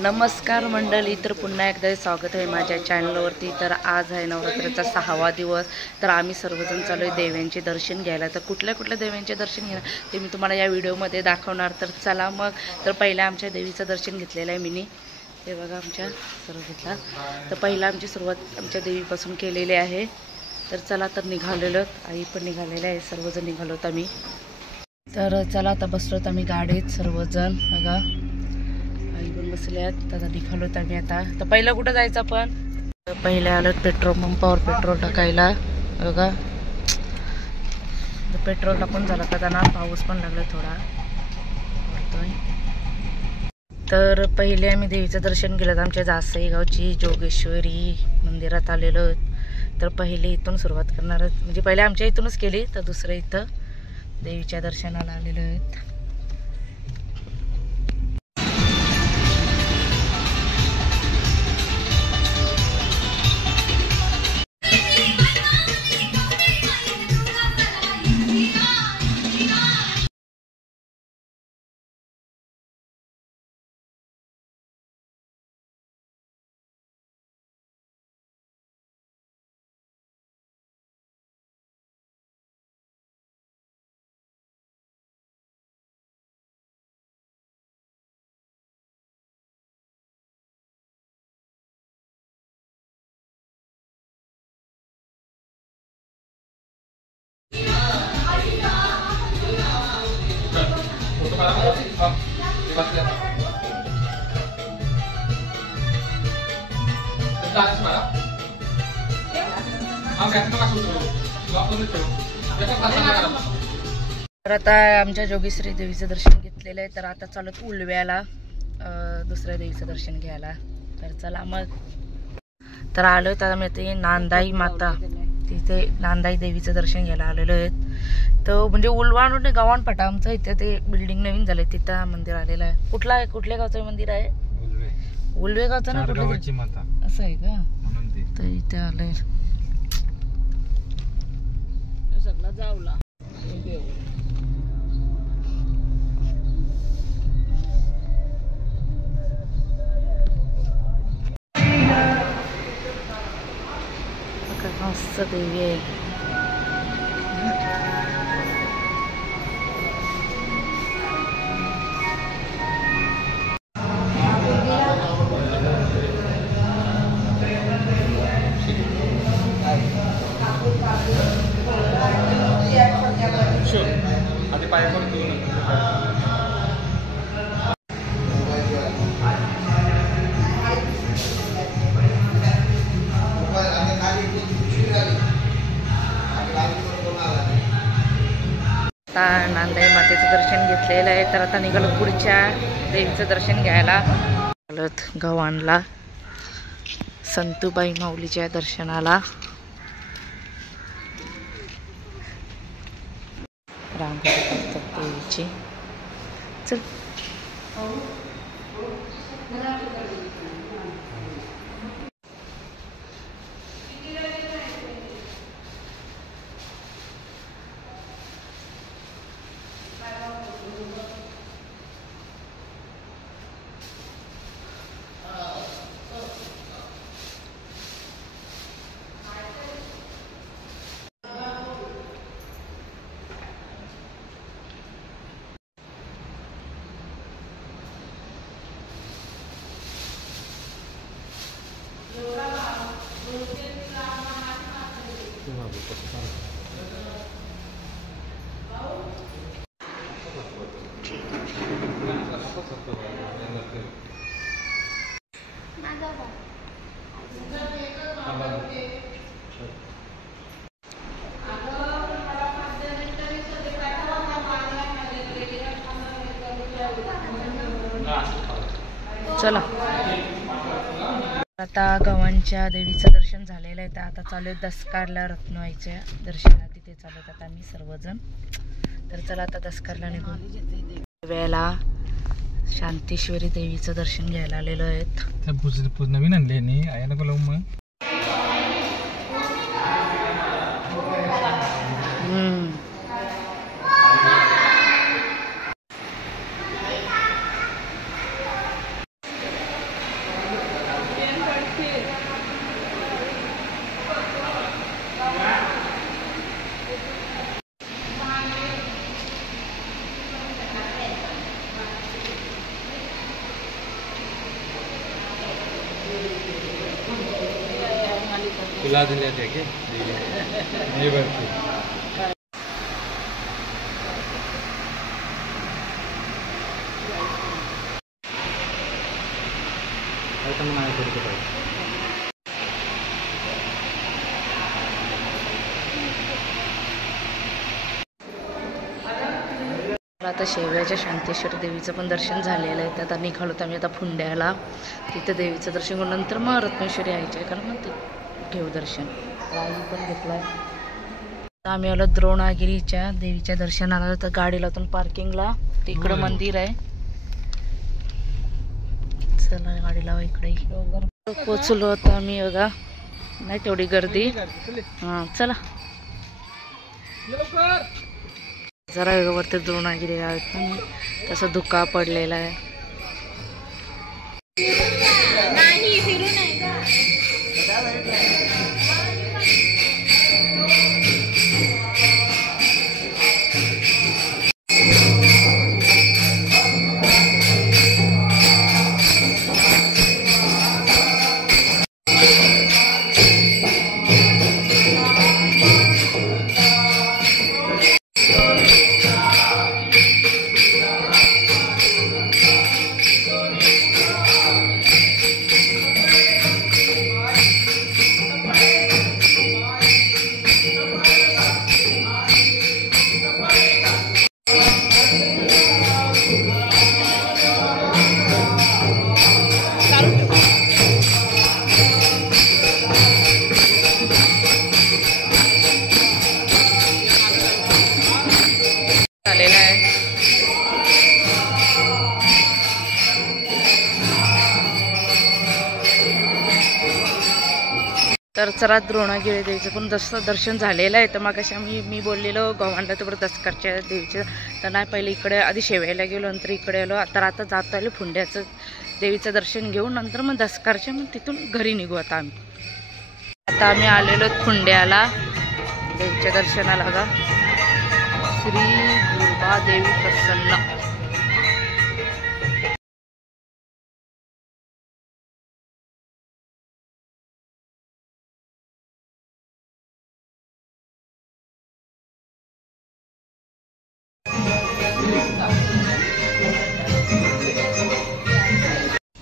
नमस्कार मंडळी, तर पुन्हा एकदा स्वागत आहे माझ्या चॅनलवरती। तर आज आहे नवरात्राचा 6वा दिवस। तर आम्ही सर्वजण चालू आहे देवांचे दर्शन घ्यायला। तर कुठल्या कुठल्या देवांचे दर्शन घेणार ते मी तुम्हाला या व्हिडिओमध्ये दाखवणार। तर चला मग। तर पहिल्या आमच्या देवीचं दर्शन घेतलेलं आहे मिनी, हे बघा आमच्या सर्व घेतला। तर पहिला आमची सुरुवात आमच्या देवीपासून केलेली आहे। तर चला, तर निघालेलो, आई पण निघालेले आहे, सर्वजण निघालोत आम्ही। तर चला, आता बसलोत आम्ही गाडीत सर्वजण, बघा आई पण बसल्यात। आता निघालोत आम्ही आता। तर पहिलं कुठं जायचं आपण? पहिले आलो पेट्रोल पंपावर पेट्रोल टाकायला, बघा पेट्रोल टाकून झालं का जाणार, पाऊस पण लागला थोडा पडतोय। तर पहिले आम्ही देवीचं दर्शन केलं आमच्या जासई गावची जोगेश्वरी मंदिरात आलेलो। तर पहिले इथून सुरुवात करणार, म्हणजे पहिले आमच्या इथूनच केली, तर दुसरं इथं देवीच्या दर्शनाला आलेलो आहेत। तर आता आमच्या जोगेश्वरी देवीचं दर्शन घेतलेलं आहे। तर आता चालू उलव्याला दुसऱ्या देवीचं दर्शन घ्यायला। तर चला मग। तर आलो तर आम्ही ते नांदाई माता, तिथे नांदाई देवीचं दर्शन घ्यायला आलेलो आहेत। तर म्हणजे उलवाण गावान पाटा आमचं इथे ते बिल्डिंग नवीन झाले, तिथं मंदिर आलेलं आहे। कुठल्या गावचं मंदिर आहे? उलवे गावचं ना, कुठल्या माता असं आहे का? तर इथे आलंय सगळं जावला। मस्त देवी आहे। नांदाई मातेचं दर्शन घेतलेलं आहे। तर आता निघालो पुढच्या देवीचं दर्शन घ्यायला। आलोत गव्हाणला संतूबाई माऊलीच्या दर्शनाला। रांगोळी करतात देवीची। चल चला। आता गव्हाणच्या देवीचं दर्शन झालेलं आहे। तर आता चालू आहे दसकारला रत्नवाईच्या दर्शनाला, तिथे चालू आहेत आता आम्ही सर्वजण। तर चला, आता दसकारला निघून वेळेला शांतेश्वरी देवीचं दर्शन घ्यायला आलेलो आहेत। नवीन आणले नाही आया नको लावू मग। तुला दिल्या त्या की नाही भरती आता मग आहे करतो पाहिजे. आता शेवयाच्या शांतेश्वर देवीचं पण दर्शन झालेलं आहे. आता निघालो आम्ही आता फुंड्याला. तिथं देवीचं दर्शन करून नंतर मग रत्नेश्वरी यायचं आहे, कारण मग ते घेऊ दर्शन. राही पण घेतलाय. आम्ही आलो द्रोणागिरीच्या देवीच्या दर्शनाला. तर गाडी लावतो पार्किंगला. तिकडं मंदिर आहे. चला गाडी लावा इकडे. पोचलो होतो आम्ही बघा. नाही तेवढी गर्दी. हां चला जरा वरती द्रोणागिरी आहेत. तसं धुका पडलेला आहे. तर चला द्रोणागिरी देवीचं पण दर्शन झालेलं आहे. तर मग अशा मी बोललेलो गव्हाणला तर बरं दसकारच्या देवीचं. तर नाही पहिले इकडे आधी शेवायला गेलो, नंतर इकडे आलो. तर आता जात आलो फुंड्याचं देवीचं दर्शन घेऊन नंतर मग दसकारच्या मग तिथून घरी निघू. आता आम्ही आलेलो फुंड्याला देवीच्या दर्शनाला का. श्री दुर्गा देवी प्रसन्न.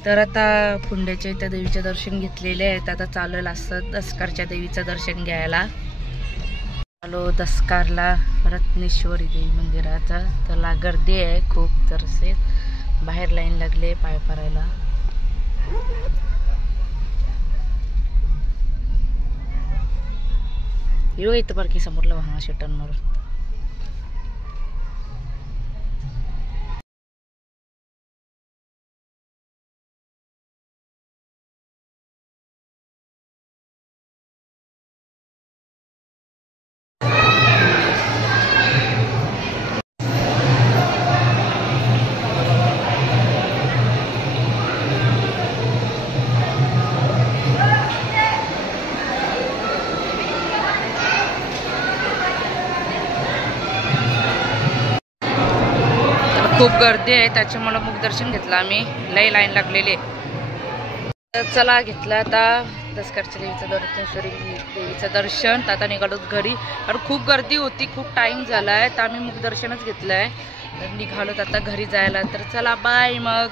तर आता फुंड्याच्या इथं देवीचं दर्शन घेतलेले आहेत. आता चालेल असं दसकारच्या देवीचं दर्शन घ्यायला. आलो दसकारला रत्नेश्वरी देवी मंदिराचा. त्याला गर्दी आहे खूप. तर बाहेर लाईन लागले पाय पडायला. येऊ इथं पार्की समोरला वाहना शेटांवर. खूप गर्दी आहे त्याच्यामुळे मुखदर्शन घेतलं आम्ही. लई लाईन लागलेली आहे. तर चला घेतलं आता दसकारच्या देवीचं रत्नेश्वरी देवीचं दर्शन. तर आता निघालो घरी, कारण खूप गर्दी होती, खूप टाईम झाला आहे. तर आम्ही मुखदर्शनच घेतलं आहे. तर निघालो आता घरी जायला. तर चला बाय मग.